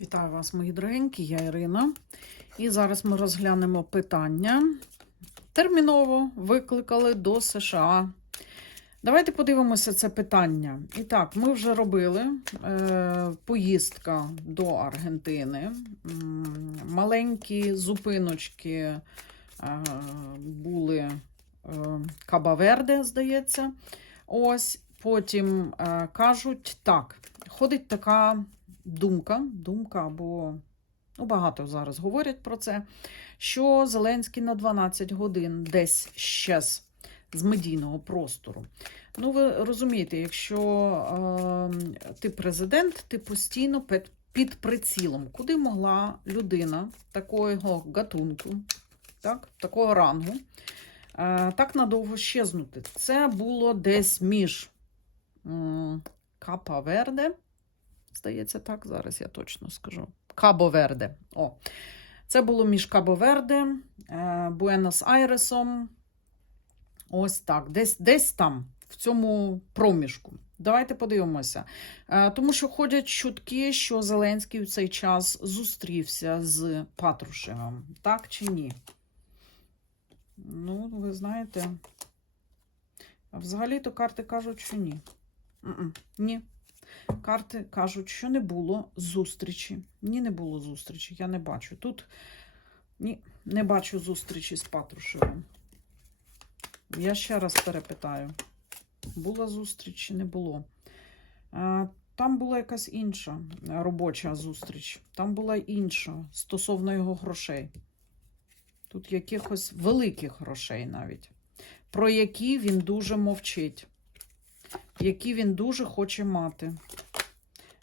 Вітаю вас, мої дорогенькі, я Ірина. І зараз ми розглянемо питання. Терміново викликали до США. Давайте подивимося це питання. І так, ми вже робили е, поїздка до Аргентини. Маленькі зупиночки е, були е, Кабаверде, здається. Ось потім е, кажуть так, ходить така думка, думка або ну, багато зараз говорять про це, що Зеленський на 12 годин десь щез з медійного простору. Ну, ви розумієте, якщо е, ти президент, ти постійно під, під прицілом, куди могла людина такого гатунку, так, такого рангу, е, так надовго щезнути. Це було десь між Капа Верде, Здається, так, зараз я точно скажу. Кабо Верде. О. Це було між Кабо Верде, Буенос Айресом. Ось так. Десь, десь там, в цьому проміжку. Давайте подивимося. Е, Тому що ходять чутки, що Зеленський в цей час зустрівся з Патрушевим. Так чи ні? Ну, ви знаєте. Взагалі-то карти кажуть, що ні. Ні. Карти кажуть, що не було зустрічі. Ні, не було зустрічі. Я не бачу. Тут ні, не бачу зустрічі з Патрушевим. Я ще раз перепитаю: була зустріч чи не було? А, Там була якась інша робоча зустріч. Там була інша стосовно його грошей. Тут якихось великих грошей навіть, про які він дуже мовчить які він дуже хоче мати.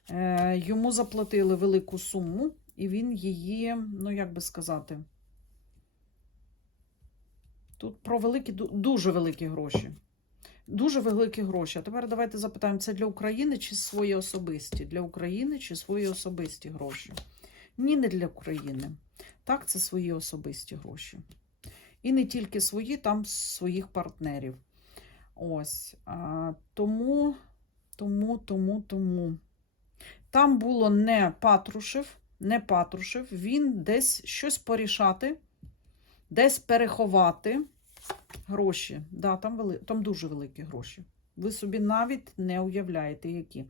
Е, Йому заплатили велику суму, і він її, ну як би сказати, тут про великі, дуже великі гроші. Дуже великі гроші. А тепер давайте запитаємо, це для України чи свої особисті? Для України чи свої особисті гроші? Ні, не для України. Так, це свої особисті гроші. І не тільки свої, там своїх партнерів. Ось. А, тому, тому, тому, тому. Там було не Патрушев, не Патрушев. Він десь щось порішати, десь переховати гроші. Да, там, вели... там дуже великі гроші. Ви собі навіть не уявляєте, які.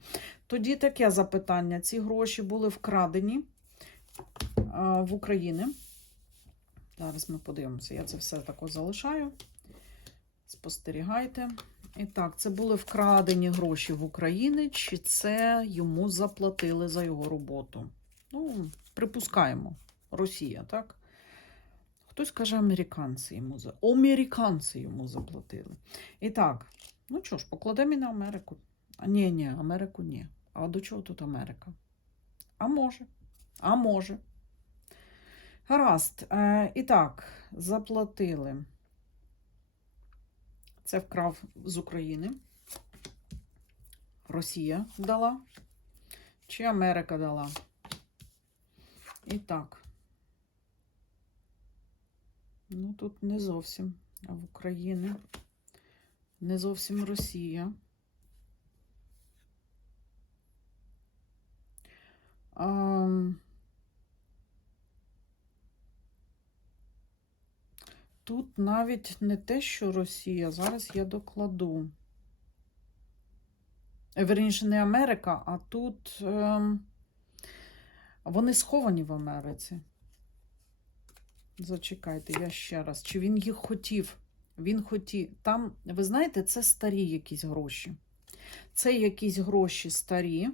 Тоді таке запитання: ці гроші були вкрадені в Україні. Зараз ми подивимося. Я це все тако залишаю. Спостерігайте. І так, це були вкрадені гроші в Україні, чи це йому заплатили за його роботу? Ну, припускаємо, Росія, так? Хтось каже, американці йому за американці йому заплатили. І так, ну що ж, покладемо і на Америку. А ні, ні, Америку ні. А до чого тут Америка? А може, а може. Гаразд. Е, і так, заплатили. Це вкрав з України. Росія дала. Чи Америка дала? І так. Ну, тут не зовсім. А в Україні. Не зовсім Росія. А, Тут навіть не те, що Росія. Зараз я докладу. Е, Верніше, не Америка, а тут ем, вони сховані в Америці. Зачекайте, я ще раз. Чи він їх хотів? Він хотів. Там, ви знаєте, це старі якісь гроші. Це якісь гроші старі.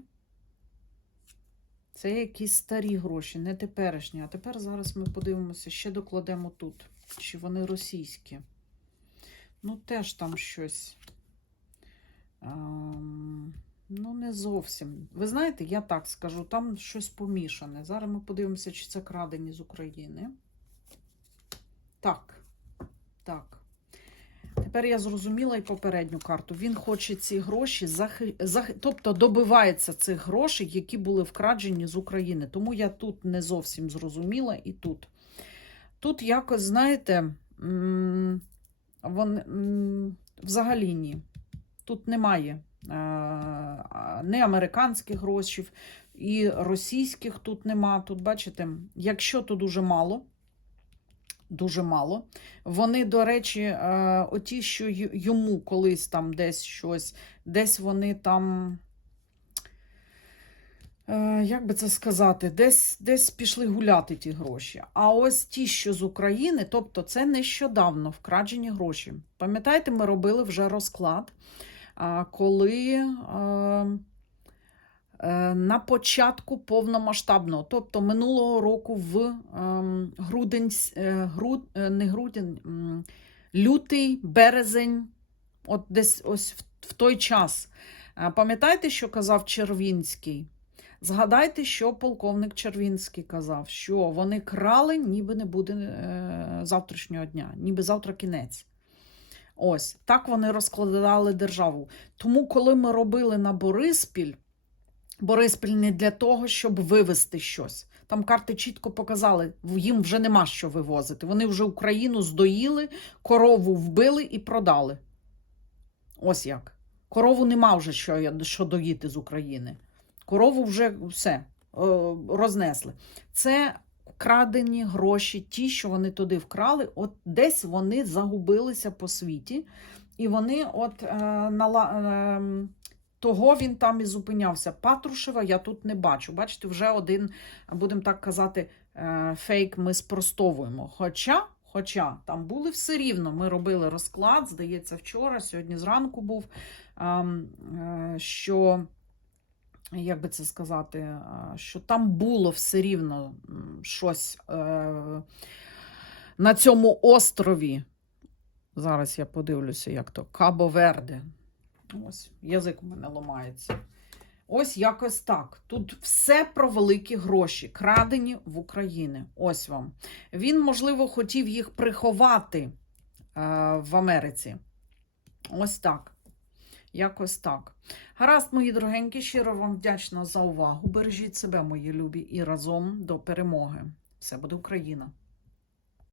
Це якісь старі гроші, не теперішні. А тепер зараз ми подивимося, ще докладемо тут. Чи вони російські? Ну, теж там щось. Ем, ну, не зовсім. Ви знаєте, я так скажу, там щось помішане. Зараз ми подивимося, чи це крадені з України. Так. Так. Тепер я зрозуміла і попередню карту. Він хоче ці гроші, захи... зах... тобто добивається цих грошей, які були вкрадені з України. Тому я тут не зовсім зрозуміла і тут. Тут якось, знаєте, вон, взагалі ні. Тут немає е, не американських грошей, і російських тут нема. Тут, бачите, якщо то дуже мало, дуже мало. Вони, до речі, е, оті, що йому колись там десь щось, десь вони там. Е, Як би це сказати, десь, десь пішли гуляти ті гроші. А ось ті, що з України, тобто це нещодавно вкрадені гроші. Пам'ятаєте, ми робили вже розклад, коли е, е, на початку повномасштабного, тобто минулого року в ем, грудень, груд, не грудень, лютий, березень, от десь ось в, той час. Пам'ятаєте, що казав Червінський? Згадайте, що полковник Червінський казав, що вони крали, ніби не буде е, завтрашнього дня, ніби завтра кінець. Ось так вони розкладали державу. Тому, коли ми робили на Бориспіль, Бориспіль не для того, щоб вивезти щось. Там карти чітко показали, їм вже нема що вивозити. Вони вже Україну здоїли, корову вбили і продали. Ось як. Корову нема вже що, що доїти з України. Корову вже все е, рознесли. Це крадені гроші, ті, що вони туди вкрали, от десь вони загубилися по світі, і вони от е, нала, е, того він там і зупинявся. Патрушева я тут не бачу. Бачите, вже один, будемо так казати, е, фейк ми спростовуємо. Хоча, хоча там були все рівно. Ми робили розклад, здається, вчора, сьогодні зранку був, ем, е, що як би це сказати, е, що там було все рівно щось е, на цьому острові. Зараз я подивлюся, як то Кабо Верде. Ось, язик у мене ламається. Ось якось так. Тут все про великі гроші, крадені в Україні. Ось вам. Він, можливо, хотів їх приховати е, в Америці. Ось так. Якось так. Гаразд, мої дорогенькі, щиро вам вдячна за увагу. Бережіть себе, мої любі, і разом до перемоги. Все буде Україна!